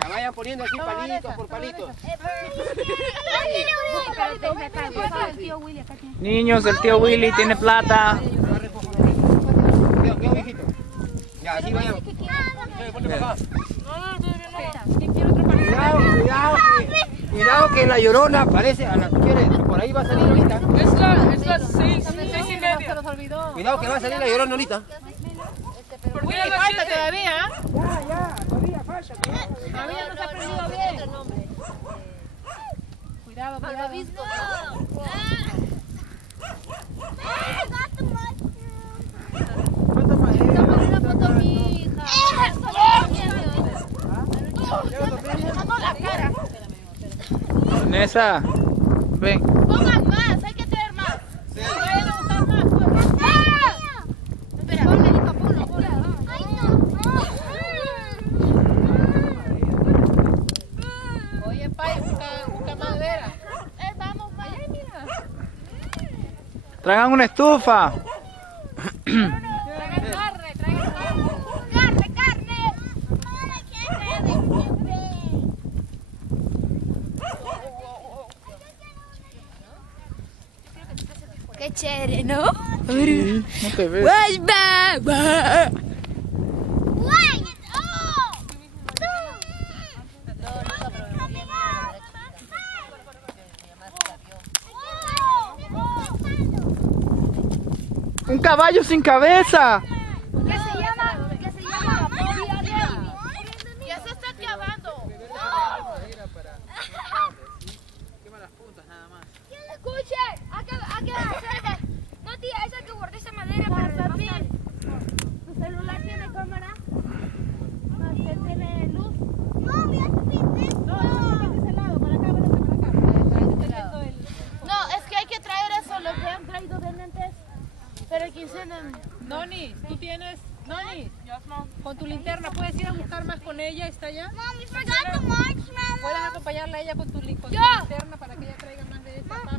Ya vayan poniendo así palitos por palitos. Niños, el tío Willy tiene plata. Cuidado, viejito. Ya, así vayan. Cuidado que la Llorona parece a la que quiere. Por ahí va a salir ahorita. Es las 6:30. Cuidado que va a salir la Llorona ahorita. Willy, falta todavía. Todavía falta. Todavía no se ha aprendido bien. Cuidado, cuidado. Vanessa, ven. Pongan más, hay que traer más. Sí. Vayan a buscar más. Espera, ponlo. Ay, no. Oye, Pai, busca madera. Vamos, vaya, mira. Traigan una estufa. Traigan carne. Qué chévere, ¿no? Sí, no te ves. Un caballo sin cabeza. ¿Qué se llama? Ya se está acabando. Escuche, hay que hacer. No, tía, esa que guardé esa madera para papi. ¿Tu celular tiene cámara? ¿Tiene luz? No, mira tu pinto. No, es que hay que traer eso, lo que han traído de antes. Pero que enciendan. Noni, tú tienes, Noni, con tu linterna, ¿puedes ir a buscar más con ella? ¿Está allá? Mommy forgot the marshmallow. ¿Puedes acompañarla a ella con tu linterna para que ella traiga más de esa paja?